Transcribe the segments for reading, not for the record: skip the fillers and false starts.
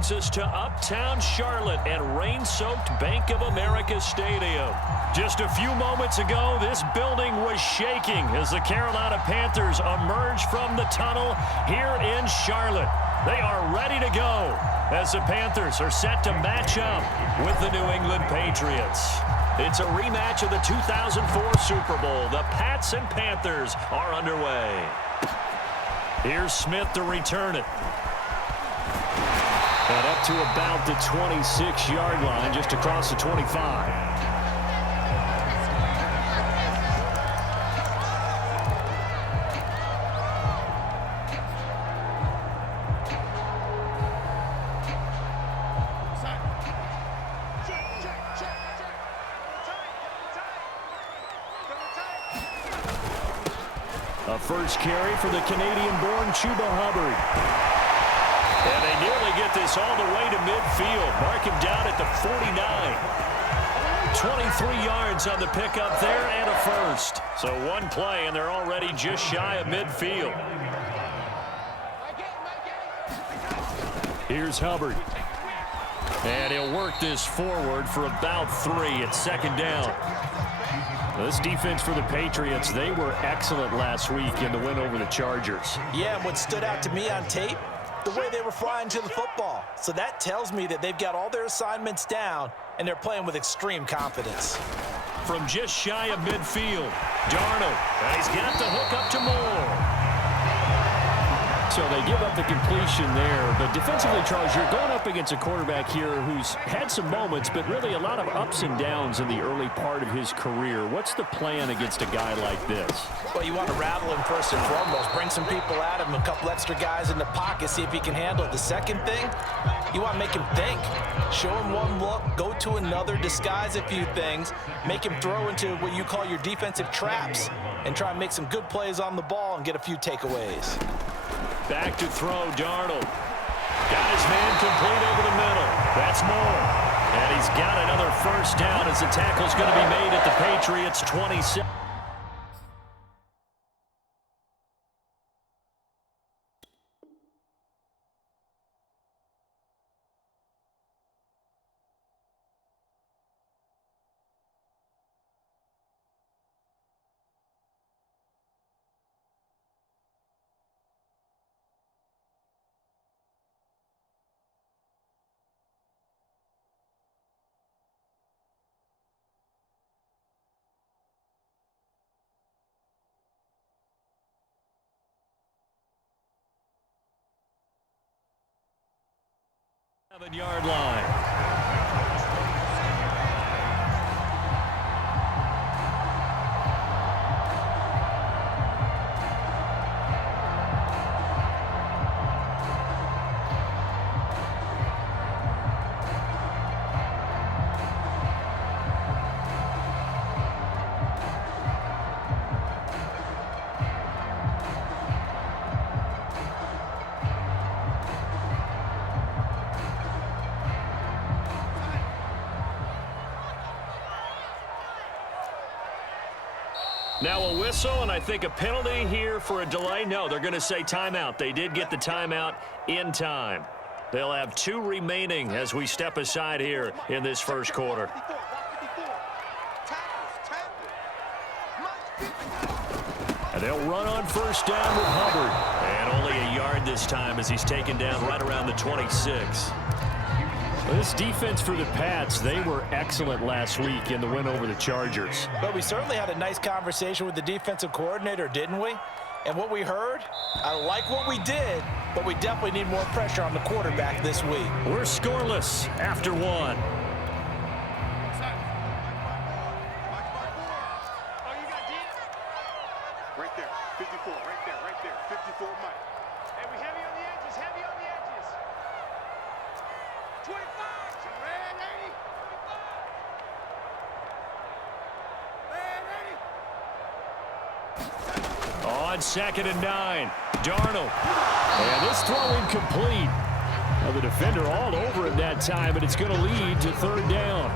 brings us to uptown Charlotte and rain-soaked Bank of America Stadium. Just a few moments ago, this building was shaking as the Carolina Panthers emerged from the tunnel here in Charlotte. They are ready to go as the Panthers are set to match up with the New England Patriots. It's a rematch of the 2004 Super Bowl. The Pats and Panthers are underway. Here's Smith to return it. And up to about the 26-yard line, just across the 25. A first carry for the Canadian-born Chuba Hubbard. And they nearly get this all the way to midfield. Mark him down at the 49. 23 yards on the pickup there and a first. So one play and they're already just shy of midfield. Here's Hubbard. And he'll work this forward for about 3 at second down. This defense for the Patriots, they were excellent last week in the win over the Chargers. Yeah, and what stood out to me on tape, the way they were flying to the football. So that tells me that they've got all their assignments down, and they're playing with extreme confidence. From just shy of midfield, Darnold, and he's got the hook up to Moore. So they give up the completion there. But defensively, Charles, you're going up against a quarterback here who's had some moments, but really a lot of ups and downs in the early part of his career. What's the plan against a guy like this? Well, you want to rattle him first and foremost. Bring some people at him, a couple extra guys in the pocket, see if he can handle it. The second thing, you want to make him think. Show him one look, go to another, disguise a few things, make him throw into what you call your defensive traps, and try and make some good plays on the ball and get a few takeaways. Back to throw, Darnold. Got his man complete over the middle. That's Moore. And he's got another first down as the tackle's going to be made at the Patriots' 27. Yard line. Now a whistle, and I think a penalty here for a delay. No, they're going to say timeout. They did get the timeout in time. They'll have 2 remaining as we step aside here in this first quarter. And they'll run on first down with Hubbard. And only a yard this time as he's taken down right around the 26. This defense for the Pats, they were excellent last week in the win over the Chargers. But we certainly had a nice conversation with the defensive coordinator, didn't we? And what we heard, I like what we did, but we definitely need more pressure on the quarterback this week. We're scoreless after 1. Right there, 54, right there, 54 Mike. Hey, we heavy on the edges, heavy on the edges. 25, red 80, 25. Red 80. On 2nd and 9, Darnold. And this throw incomplete. Now the defender all over him that time, but it's going to lead to 3rd down.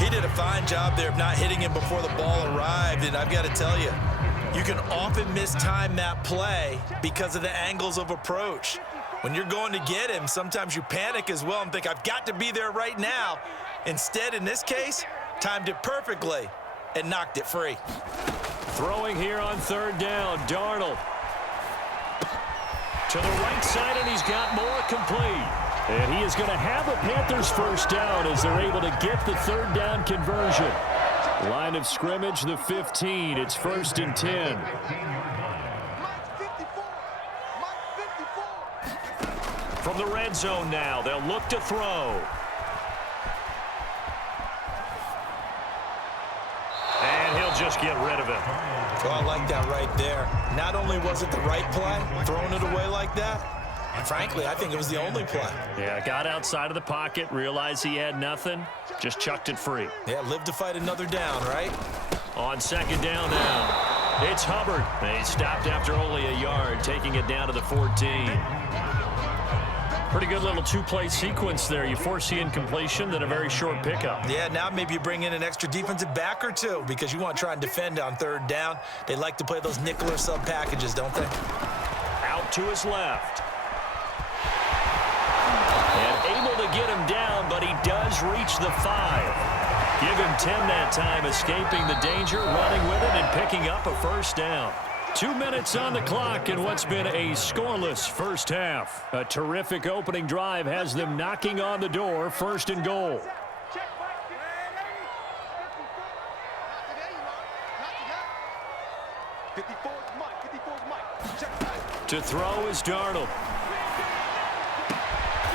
He did a fine job there of not hitting him before the ball arrived, and I've got to tell you, you can often mistime that play because of the angles of approach. When you're going to get him, sometimes you panic as well and think, I've got to be there right now. Instead, in this case, timed it perfectly and knocked it free. Throwing here on third down, Darnold. To the right side, and he's got more complete. And he is going to have a Panthers first down as they're able to get the third down conversion. Line of scrimmage, the 15. It's 1st and 10. From the red zone now, they'll look to throw. And he'll just get rid of it. Oh, I like that right there. Not only was it the right play, throwing it away like that, and frankly, I think it was the only play. Yeah, got outside of the pocket, realized he had nothing, just chucked it free. Yeah, live to fight another down, right? On second down now, it's Hubbard. He stopped after only a yard, taking it down to the 14. Pretty good little two-play sequence there. You force the incompletion, then a very short pickup. Yeah, now maybe you bring in an extra defensive back or two because you want to try and defend on third down. They like to play those nickel or sub packages, don't they? Out to his left. And able to get him down, but he does reach the 5. Give him 10 that time, escaping the danger, running with it, and picking up a first down. 2 minutes on the clock in what's been a scoreless first half. A terrific opening drive has them knocking on the door, 1st and goal. To throw is Darnold.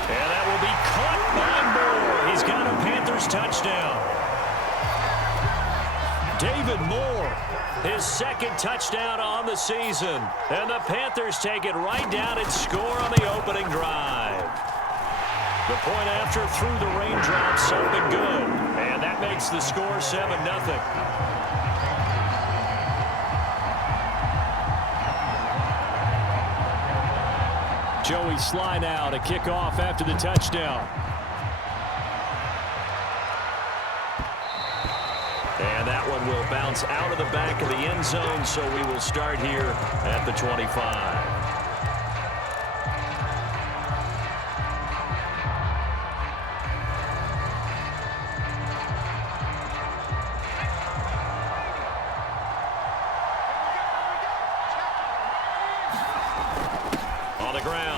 And that will be caught by Moore. He's got a Panthers touchdown. David Moore, his 2nd touchdown on the season. And the Panthers take it right down and score on the opening drive. The point after through the raindrops, something good. And that makes the score 7-0. Joey Sly now to kick off after the touchdown. And that one will bounce out of the back of the end zone, so we will start here at the 25.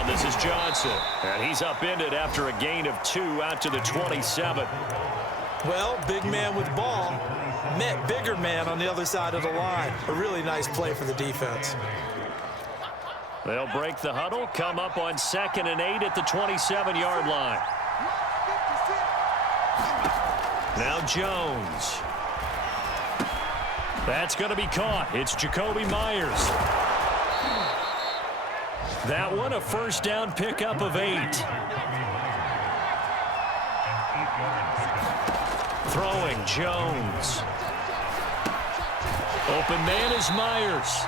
This is Johnson, and he's upended after a gain of 2 out to the 27. Well, big man with ball met bigger man on the other side of the line. A really nice play for the defense. They'll break the huddle, come up on 2nd and 8 at the 27-yard line. Now Jones. That's going to be caught. It's Jacoby Myers. That one, a first down pickup of 8. Throwing, Jones. Open man is Myers.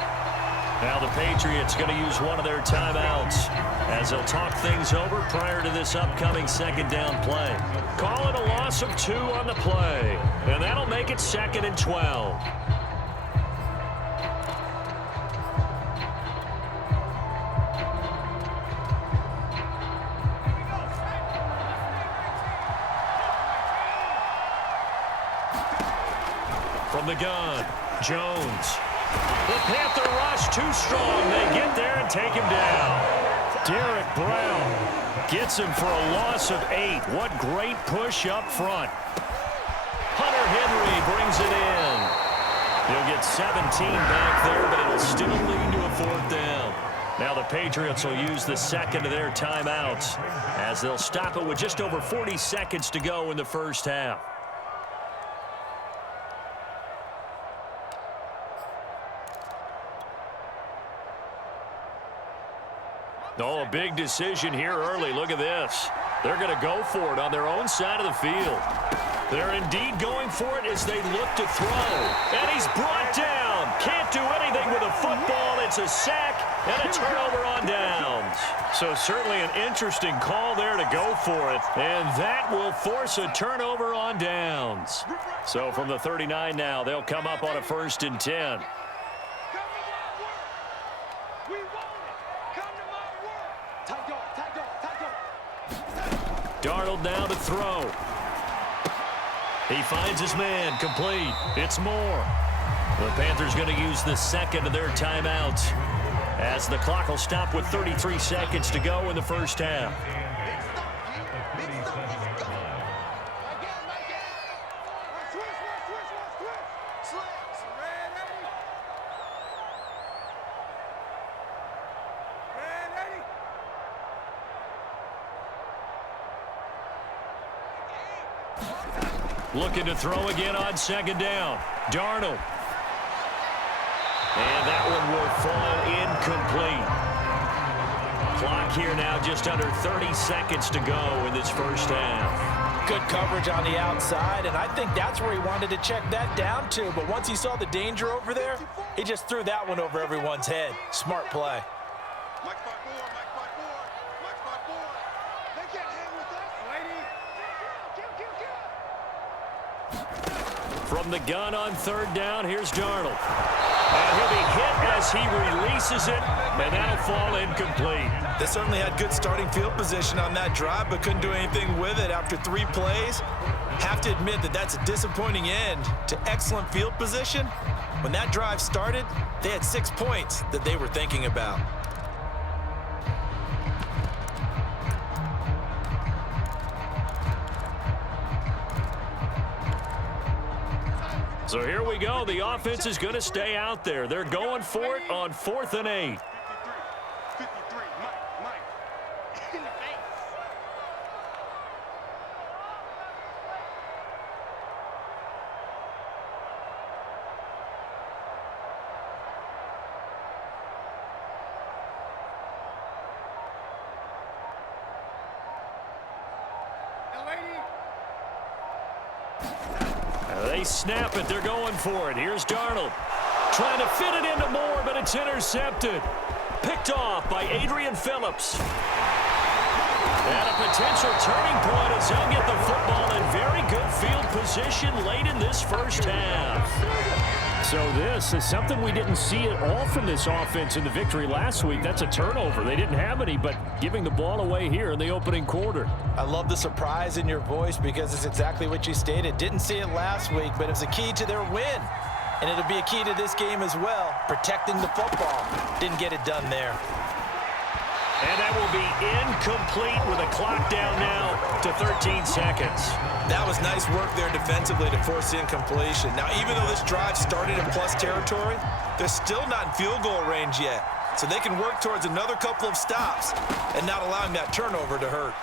Now the Patriots going to use one of their timeouts as they'll talk things over prior to this upcoming 2nd down play. Call it a loss of 2 on the play, and that'll make it 2nd and 12. From the gun, Jones. The Panther rush too strong. They get there and take him down. Derek Brown gets him for a loss of 8. What great push up front. Hunter Henry brings it in. He'll get 17 back there, but it'll still lead to a 4th down. Now the Patriots will use the 2nd of their timeouts as they'll stop it with just over 40 seconds to go in the first half. Oh, a big decision here early. Look at this. They're going to go for it on their own side of the field. They're indeed going for it as they look to throw. And he's brought down. Can't do anything with a football. It's a sack and a turnover on downs. So certainly an interesting call there to go for it. And that will force a turnover on downs. So from the 39 now, they'll come up on a 1st and 10. Darnold now to throw. He finds his man, complete. It's Moore. The Panthers going to use the second of their timeouts as the clock will stop with 33 seconds to go in the first half. Looking to throw again on second down. Darnold. And that one will fall incomplete. Clock here now just under 30 seconds to go in this first half. Good coverage on the outside, and I think that's where he wanted to check that down to. But once he saw the danger over there, he just threw that one over everyone's head. Smart play. From the gun on third down, here's Darnold. And he'll be hit as he releases it, and that'll fall incomplete. They certainly had good starting field position on that drive, but couldn't do anything with it after 3 plays. Have to admit that that's a disappointing end to excellent field position. When that drive started, they had 6 points that they were thinking about. So here we go. The offense is going to stay out there. They're going for it on 4th and 8. 53, Mike. In the face. They snap it. They're going for it. Here's Darnold. Trying to fit it into Moore, but it's intercepted. Picked off by Adrian Phillips. And a potential turning point as he'll get the football in very good field position late in this first half. So this is something we didn't see at all from this offense in the victory last week. That's a turnover. They didn't have any, but giving the ball away here in the opening quarter. I love the surprise in your voice because it's exactly what you stated. Didn't see it last week, but it's a key to their win. And it'll be a key to this game as well, protecting the football. Didn't get it done there. And that will be incomplete with a clock down now to 13 seconds. That was nice work there defensively to force incompletion. Now, even though this drive started in plus territory, they're still not in field goal range yet. So they can work towards another couple of stops and not allowing that turnover to hurt.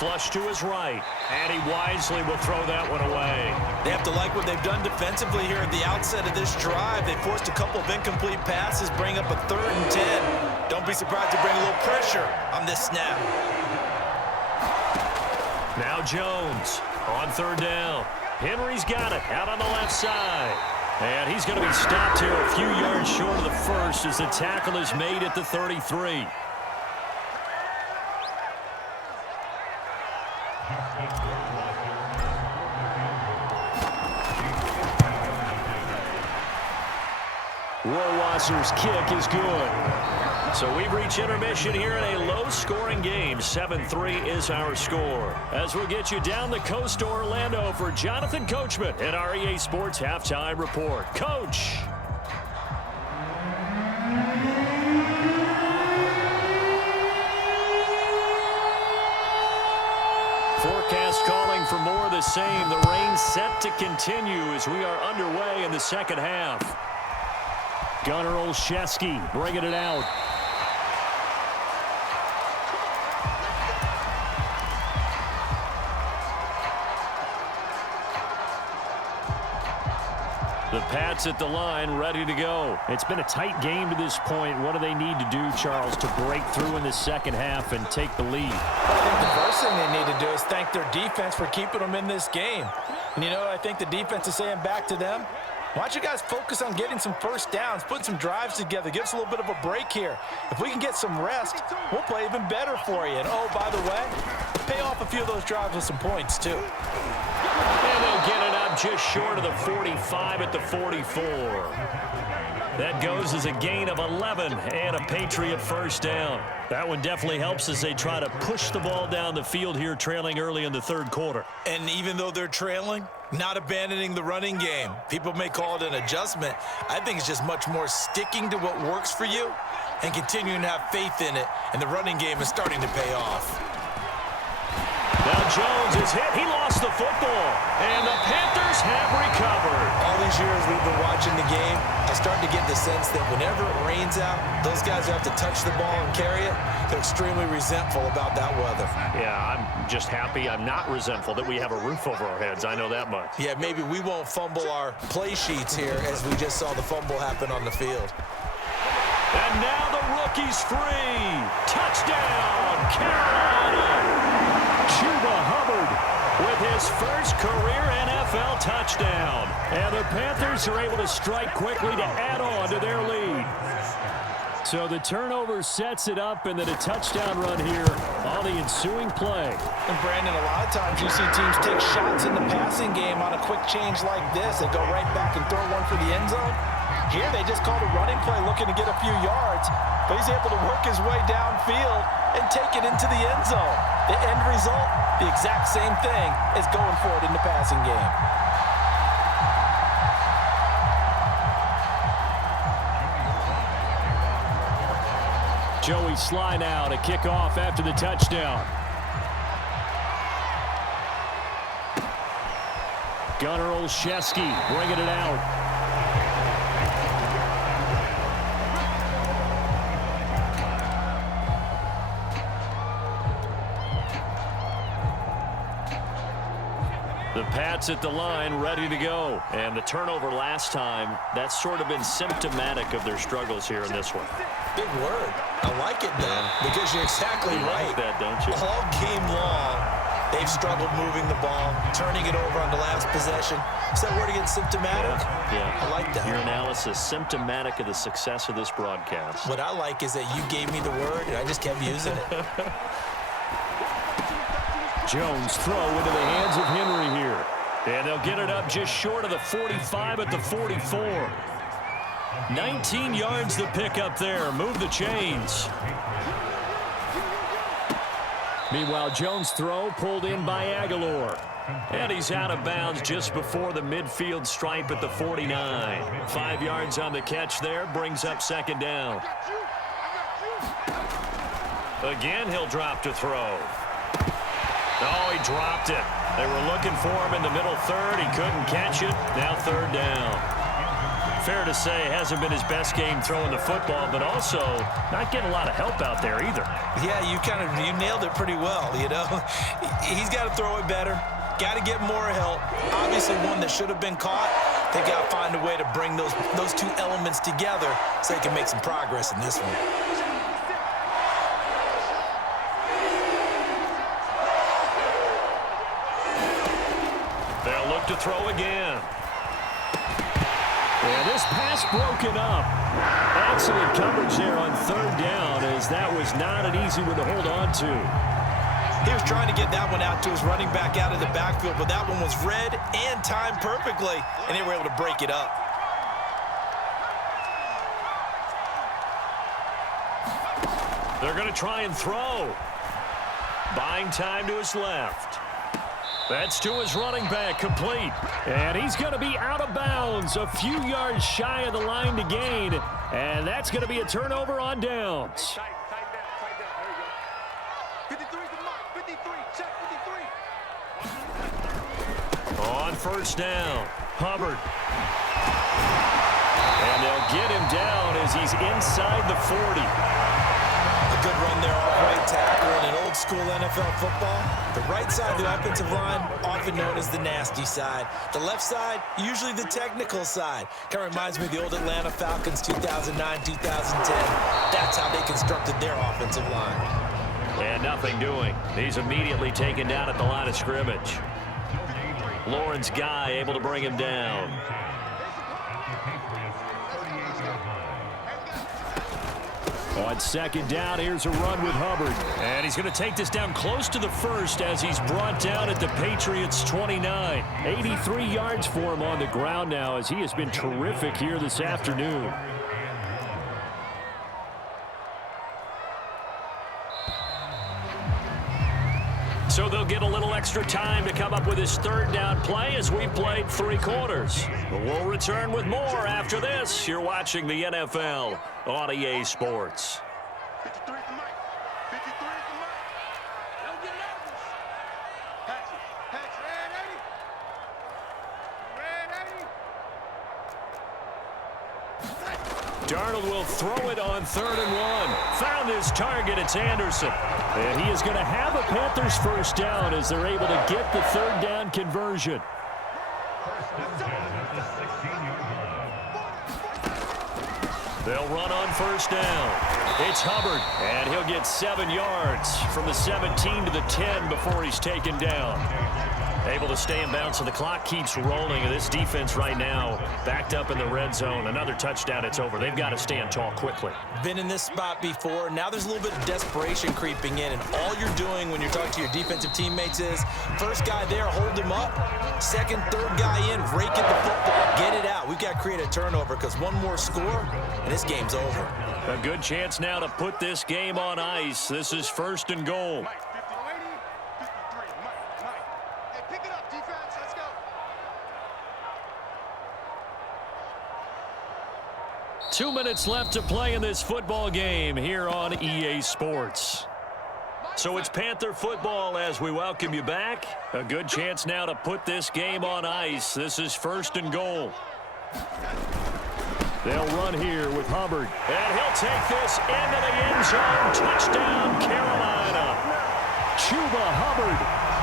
Flush to his right, and he wisely will throw that one away. They have to like what they've done defensively here at the outset of this drive. They forced a couple of incomplete passes, bring up a 3rd and 10. Don't be surprised to bring a little pressure on this snap. Now Jones on 3rd down. Henry's got it out on the left side. And he's going to be stopped here a few yards short of the first as the tackle is made at the 33. Rohrwasser's kick is good. So we've reached intermission here in a low-scoring game. 7-3 is our score. As we'll get you down the coast to Orlando for Jonathan Coachman at our EA Sports Halftime Report. Coach. Forecast calling for more of the same. The rain set to continue as we are underway in the second half. Gunnar Olszewski bringing it out. The Pats at the line, ready to go. It's been a tight game to this point. What do they need to do, Charles, to break through in the second half and take the lead? I think the first thing they need to do is thank their defense for keeping them in this game. And you know what I think the defense is saying back to them? Why don't you guys focus on getting some first downs, putting some drives together, give us a little bit of a break here. If we can get some rest, we'll play even better for you. And oh, by the way, pay off a few of those drives with some points too. And they'll get it up just short of the 45 at the 44. That goes as a gain of 11 and a Patriot first down. That one definitely helps as they try to push the ball down the field here, trailing early in the third quarter. And even though they're trailing, not abandoning the running game. People may call it an adjustment. I think it's just much more sticking to what works for you and continuing to have faith in it, and the running game is starting to pay off. Now Jones is hit. He lost the football, and the Panthers have recovered. All these years we've been watching the game, I start to get the sense that whenever it rains out, those guys who have to touch the ball and carry it, they're extremely resentful about that weather. Yeah, I'm just happy I'm not resentful that we have a roof over our heads. I know that much. Yeah, maybe we won't fumble our play sheets here as we just saw the fumble happen on the field. And now the rookie's free. Touchdown, Carolina. Chuba Hubbard with his first career NFL touchdown. And the Panthers are able to strike quickly to add on to their lead. So the turnover sets it up, and then a touchdown run here on the ensuing play. And Brandon, a lot of times you see teams take shots in the passing game on a quick change like this. They go right back and throw one for the end zone. Here they just called a running play looking to get a few yards, but he's able to work his way downfield and take it into the end zone. The end result, the exact same thing as going for it in the passing game. Joey Sly now to kick off after the touchdown. Gunnar Olszewski bringing it out. The Pats at the line, ready to go. And the turnover last time, that's sort of been symptomatic of their struggles here in this one. Big word. I like it, though, because you're exactly right. You like that, don't you? All game long, they've struggled moving the ball, turning it over on the last possession. Is that word again, symptomatic? Yeah. I like that. Your analysis, symptomatic of the success of this broadcast. What I like is that you gave me the word, and I just kept using it. Jones throw into the hands of Henry here. And they'll get it up just short of the 45 at the 44. 19 yards to pick up there. Move the chains. Meanwhile, Jones' throw pulled in by Aguilar. And he's out of bounds just before the midfield stripe at the 49. 5 yards on the catch there, brings up second down. Again, he'll drop to throw. Oh, he dropped it. They were looking for him in the middle third. He couldn't catch it. Now third down. Fair to say, hasn't been his best game throwing the football, but also not getting a lot of help out there either. Yeah, you nailed it pretty well, you know. He's got to throw it better. Got to get more help. Obviously one that should have been caught. They got to find a way to bring those two elements together so they can make some progress in this one. They'll look to throw again. And this pass broken up. Excellent coverage there on third down, as that was not an easy one to hold on to. He was trying to get that one out to his running back out of the backfield, but that one was read and timed perfectly, and they were able to break it up. They're going to try and throw. Buying time to his left. That's to his running back, complete. And he's going to be out of bounds, a few yards shy of the line to gain. And that's going to be a turnover on downs. Tight down. There you go. 53 is the mark. 53. Check 53. On first down, Hubbard. And they'll get him down as he's inside the 40. A good run there off right tackle in an old-school NFL football. The right side of the offensive line, often known as the nasty side. The left side, usually the technical side. Kind of reminds me of the old Atlanta Falcons 2009, 2010. That's how they constructed their offensive line. And nothing doing. He's immediately taken down at the line of scrimmage. Lawrence Guy able to bring him down. On second down, here's a run with Hubbard. And he's going to take this down close to the first as he's brought down at the Patriots' 29. 83 yards for him on the ground now, as he has been terrific here this afternoon. So they'll get a little extra time to come up with his third down play as we played 3 quarters. But we'll return with more after this. You're watching the NFL on EA Sports. 53 at the mic. 53 at the mic. Don't get nervous. Patrick. Red 80. Darnold will throw it on 3rd and 1. Found his target. It's Anderson. And he is going to have a Panthers first down as they're able to get the 3rd down conversion. They'll run on 1st down. It's Hubbard, and he'll get 7 yards from the 17 to the 10 before he's taken down. Able to stay in bounds, so the clock keeps rolling. And this defense right now backed up in the red zone. Another touchdown, it's over. They've got to stand tall quickly. Been in this spot before. Now there's a little bit of desperation creeping in, and all you're doing when you're talking to your defensive teammates is first guy there, hold him up. Second, third guy in, rake at the football, get it out. We've got to create a turnover because one more score, and this game's over. A good chance now to put this game on ice. This is 1st and goal. Mike, 50, 53. Mike. Hey, pick it up, defense. Let's go. 2 minutes left to play in this football game here on EA Sports. So it's Panther football as we welcome you back. A good chance now to put this game on ice. This is 1st and goal. They'll run here with Hubbard. And he'll take this into the end zone. Touchdown, Carolina. Chuba Hubbard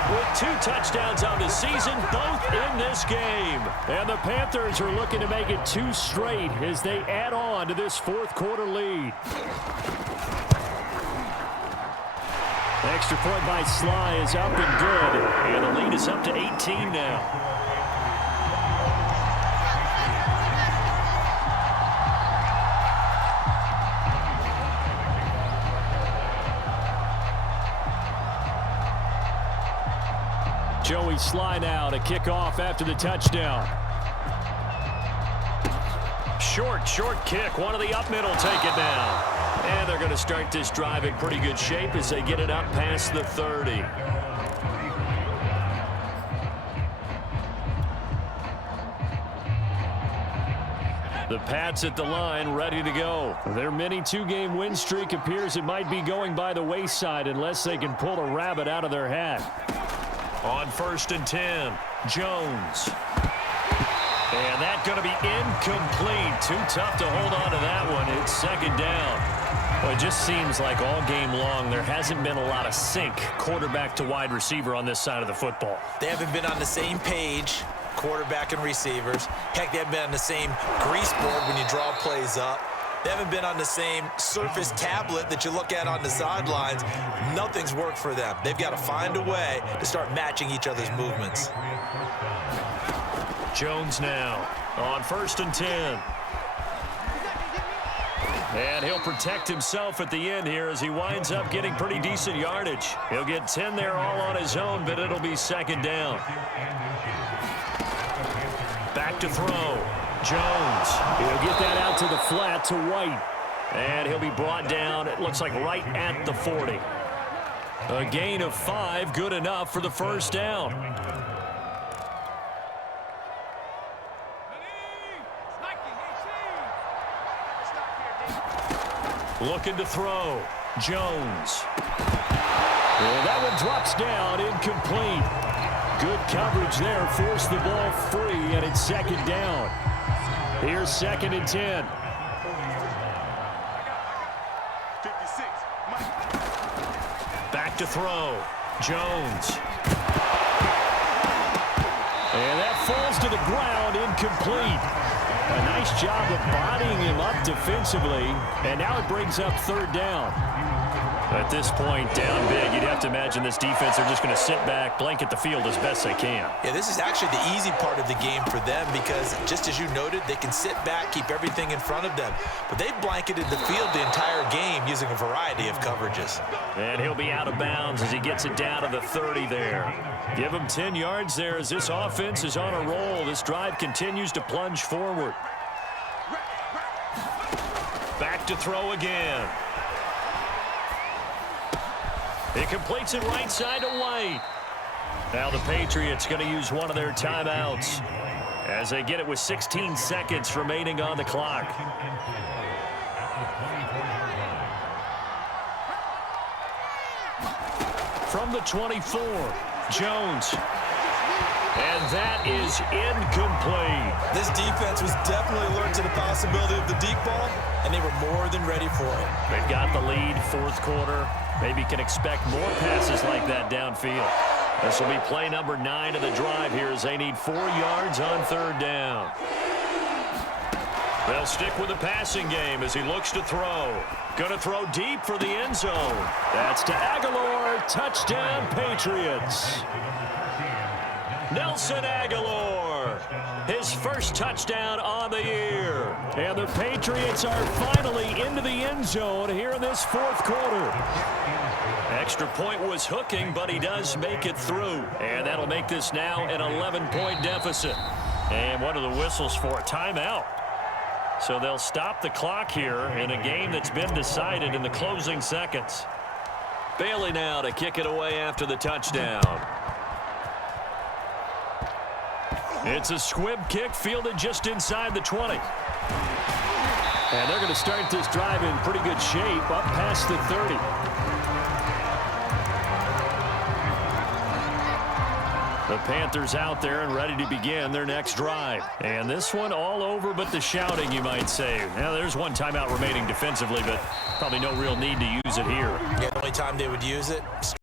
with 2 touchdowns on the season, both in this game. And the Panthers are looking to make it 2 straight as they add on to this 4th quarter lead. Extra point by Sly is up and good. And the lead is up to 18 now. Joey Sly now to kick off after the touchdown. Short kick. One of the up middle take it down. And they're going to start this drive in pretty good shape as they get it up past the 30. The Pats at the line, ready to go. Their mini 2-game win streak appears it might be going by the wayside unless they can pull a rabbit out of their hat. On 1st and 10, Jones. And that's going to be incomplete. Too tough to hold on to that one. It's 2nd down. Well, it just seems like all game long there hasn't been a lot of sync quarterback to wide receiver on this side of the football. They haven't been on the same page, quarterback and receivers. Heck, they haven't been on the same grease board when you draw plays up. They haven't been on the same Surface tablet that you look at on the sidelines. Nothing's worked for them. They've got to find a way to start matching each other's movements. Jones now on 1st and 10. And he'll protect himself at the end here as he winds up getting pretty decent yardage. He'll get 10 there all on his own, but it'll be 2nd down. Back to throw. Jones. He'll get that out to the flat to White. And he'll be brought down, it looks like right at the 40. A gain of 5, good enough for the 1st down. Looking to throw. Jones. And that one drops down, incomplete. Good coverage there, forced the ball free, and it's 2nd down. Here's 2nd and 10. 56. Mike. Back to throw. Jones. And that falls to the ground, incomplete. A nice job of bodying him up defensively, and now it brings up 3rd down. At this point, down big, you'd have to imagine this defense, they're just going to sit back, blanket the field as best they can. Yeah, this is actually the easy part of the game for them because, just as you noted, they can sit back, keep everything in front of them. But they've blanketed the field the entire game using a variety of coverages. And he'll be out of bounds as he gets it down to the 30 there. Give him 10 yards there as this offense is on a roll. This drive continues to plunge forward. Back to throw again. He completes it right side to White. Now the Patriots going to use one of their timeouts as they get it with 16 seconds remaining on the clock. From the 24, Jones. And that is incomplete. This defense was definitely alert to the possibility of the deep ball, and they were more than ready for it. They've got the lead, fourth quarter. Maybe can expect more passes like that downfield. This will be play number 9 of the drive here as they need 4 yards on third down. They'll stick with the passing game as he looks to throw. Going to throw deep for the end zone. That's to Aguilar. Touchdown, Patriots. Nelson Aguilar, his first touchdown on the year. And the Patriots are finally into the end zone here in this fourth quarter. Extra point was hooking, but he does make it through. And that'll make this now an 11-point deficit. And what are the whistles for? A timeout. So they'll stop the clock here in a game that's been decided in the closing seconds. Bailey now to kick it away after the touchdown. It's a squib kick fielded just inside the 20. And they're going to start this drive in pretty good shape up past the 30. The Panthers out there and ready to begin their next drive. And this one all over but the shouting, you might say. Now, there's one timeout remaining defensively, but probably no real need to use it here. Yeah, the only time they would use it